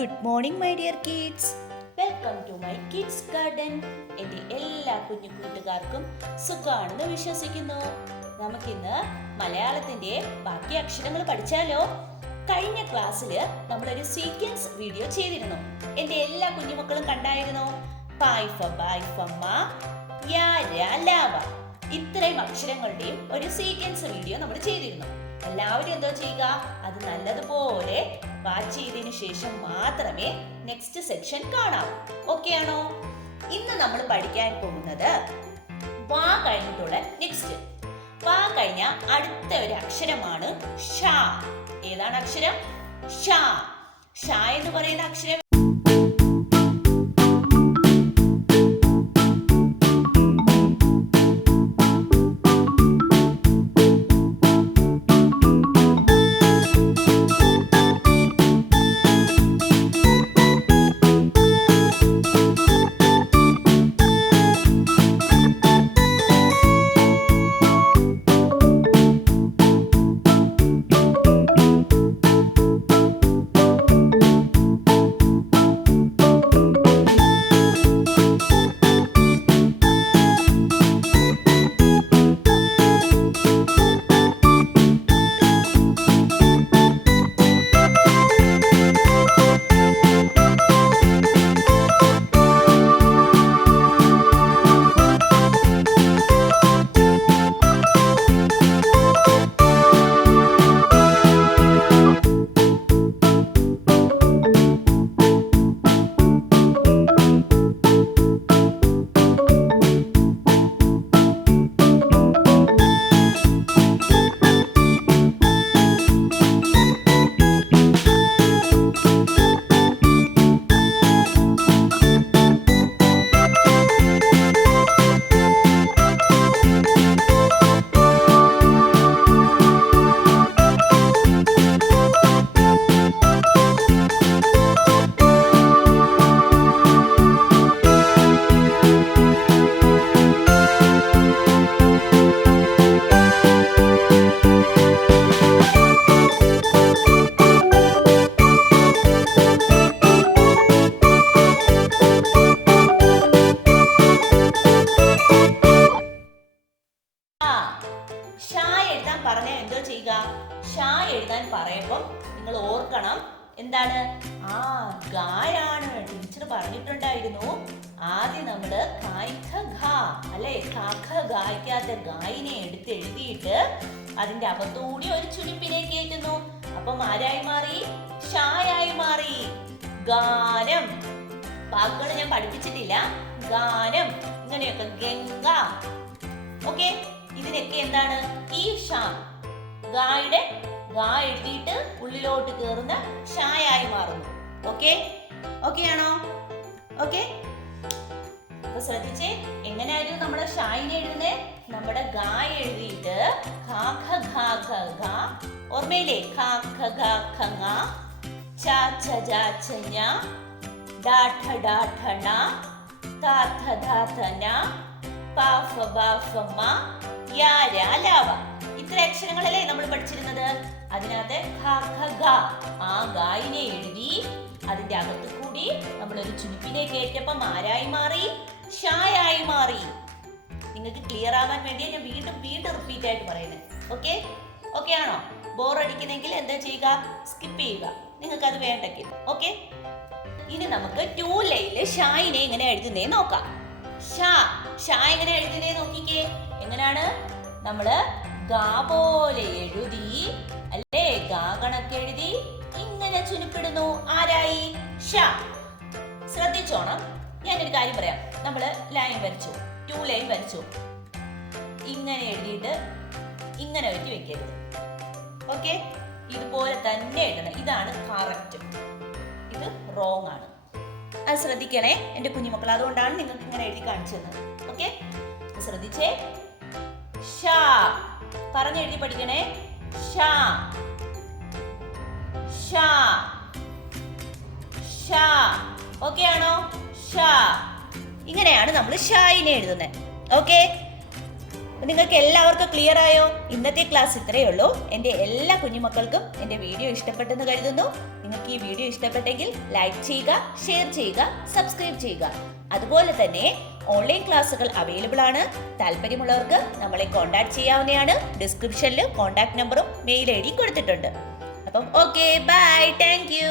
Good morning my dear kids. Welcome to my kids garden. എൻ്റെ എല്ലാ കുഞ്ഞു കൂട്ടുകാർക്കും സുഖാണെന്ന് വിശ്വസിക്കുന്നു. നമുക്കിന്ന് മലയാളത്തിന്റെ ബാക്കി അക്ഷരങ്ങൾ പഠിച്ചാലോ? കഴിഞ്ഞ ക്ലാസ്സിൽ നമ്മളൊരു സീക്വൻസ് വീഡിയോ ചെയ്തിരുന്നു. എൻ്റെ എല്ലാ കുഞ്ഞുമക്കളും കണ്ടായിരുന്നോ? പായ്ഫമ്മ ലാവ, ഇത്രയും അക്ഷരങ്ങളുടെയും ഒരു സീക്വൻസ് വീഡിയോ നമ്മൾ ചെയ്തിരുന്നു. എല്ലാവരും എന്തോ ചെയ്യുക, അത് നല്ലതുപോലെ വാച്ച് ചെയ്തതിനു ശേഷം മാത്രമേ നെക്സ്റ്റ് സെക്ഷൻ കാണാവൂ. ഓക്കെ ആണോ? ഇന്ന് നമ്മൾ പഠിക്കാൻ പോകുന്നത് വാ കഴിഞ്ഞിട്ടുള്ള നെക്സ്റ്റ്. വാ കഴിഞ്ഞ അടുത്ത ഒരു അക്ഷരമാണ് ഷ. ഏതാണ് അക്ഷരം? ഷ. ഷ എന്ന് പറയുന്ന അക്ഷരം എഴുതാൻ പറയുമ്പോൾ നിങ്ങൾ ഓർക്കണം, എന്താണ്? ഗായാണ്. ടീച്ചർ പറഞ്ഞിട്ടുണ്ടായിരുന്നു ആദ്യം നമ്മള് അല്ലെ ഗായ്ക്കാത്ത ഗായിനെ എടുത്ത് എഴുതിയിട്ട് അതിന്റെ അകത്തൂടി ഒരു ചുരുപ്പിനെ കയറ്റുന്നു. അപ്പം ആരായി മാറി? ഷായായി മാറി. ഗാനം. വാക്കുകൾ ഞാൻ പഠിപ്പിച്ചിട്ടില്ല. ഗാനം, ഇങ്ങനെയൊക്കെ. ഗംഗ. ഓക്കെ, ഇതിനൊക്കെ എന്താണ്? ഈ ഷാ ഗായുടെ ഗാ എഴുതിയിട്ട് ഉള്ളിലോട്ട് കയറുന്ന ഷായായി മാറുന്നു. ഓക്കെ, ഓക്കെ ആണോ? ഓക്കെ, അപ്പൊ ശ്രദ്ധിച്ചേ, എങ്ങനെയായിരുന്നു നമ്മുടെ ഷായിനെ എഴുതുന്നേ? നമ്മുടെ ഗാ എഴുതിയിട്ട് ഓർമ്മയില്ലേ? ഇത്ര അക്ഷരങ്ങളല്ലേ നമ്മൾ പഠിച്ചിരുന്നത്? അതിനകത്ത് ആ ഗായിനെ എഴുതി അതിന്റെ അകത്ത് കൂടി നമ്മൾ ഒരു ചുരുപ്പിനെ കയറ്റപ്പം ആരായി മാറി? ഷായായി മാറി. നിങ്ങൾക്ക് ക്ലിയർ ആവാൻ വേണ്ടി ഞാൻ വീണ്ടും റിപ്പീറ്റ് ആയിട്ട് പറയുന്നത്. ഓക്കെ, ഓക്കെ ആണോ? ബോറടിക്കുന്നെങ്കിൽ എന്താ ചെയ്യുക? സ്കിപ്പ് ചെയ്യുക, നിങ്ങൾക്ക് അത് വേണ്ടെങ്കിൽ. ഓക്കെ, ഇനി നമുക്ക് 2 ലൈനില് ഷായിനെ എങ്ങനെ എഴുതുന്നേ നോക്കാം. ഷാ എങ്ങനെ എഴുതുന്നേ നോക്കിക്കേ. എങ്ങനെയാണ്? നമ്മള് ഗാ പോലെ എഴുതി, അല്ലേ? ഗാ കണക്കെഴുതി ഇങ്ങനെ ചുരുപ്പിടുന്നു. ആരായി? ഷ. ശ്രദ്ധിച്ചോണം, ഞാനൊരു കാര്യം പറയാം. നമ്മള് ലൈൻ വരച്ചു, 2 ലൈൻ വരച്ചു. ഇങ്ങനെ എഴുതിയിട്ട് ഇങ്ങനെ വെട്ടി വെക്കരുത്. ഓക്കെ, ഇതുപോലെ തന്നെ എഴുതണം. ഇതാണ് കറക്റ്റ്, ഇത് റോങ് ആണ്. അത് ശ്രദ്ധിക്കണേ എൻ്റെ കുഞ്ഞുമക്കൾ. അതുകൊണ്ടാണ് നിങ്ങൾക്ക് ഇങ്ങനെ എഴുതി കാണിച്ചു തന്നത്. ഓക്കെ, ശ്രദ്ധിച്ചേ. ഷാ പറഞ്ഞെഴുതി പഠിക്കണേ. ഷാ ഷാ ഷാ. ഓക്കെ ആണോ? ഷാ. ഇങ്ങനെയാണ് നമ്മൾ ഷായിനെ എഴുതുന്നത്. ഓക്കെ, നിങ്ങൾക്ക് എല്ലാവർക്കും ക്ലിയർ ആയോ? ഇന്നത്തെ ക്ലാസ് ഇത്രയേ ഉള്ളൂ. എൻ്റെ എല്ലാ കുഞ്ഞുമക്കൾക്കും എൻ്റെ വീഡിയോ ഇഷ്ടപ്പെട്ടെന്ന് കരുതുന്നു. നിങ്ങൾക്ക് ഈ വീഡിയോ ഇഷ്ടപ്പെട്ടെങ്കിൽ ലൈക്ക് ചെയ്യുക, ഷെയർ ചെയ്യുക, സബ്സ്ക്രൈബ് ചെയ്യുക. അതുപോലെ തന്നെ ഓൺലൈൻ ക്ലാസ്സുകൾ അവൈലബിൾ ആണ്. താല്പര്യമുള്ളവർക്ക് നമ്മളെ കോൺടാക്ട് ചെയ്യാവുന്നതാണ്. ഡിസ്ക്രിപ്ഷനിൽ കോൺടാക്ട് നമ്പറും മെയിൽ ഐ ഡിയും കൊടുത്തിട്ടുണ്ട്. അപ്പം ഓക്കെ, ബൈ, താങ്ക് യു.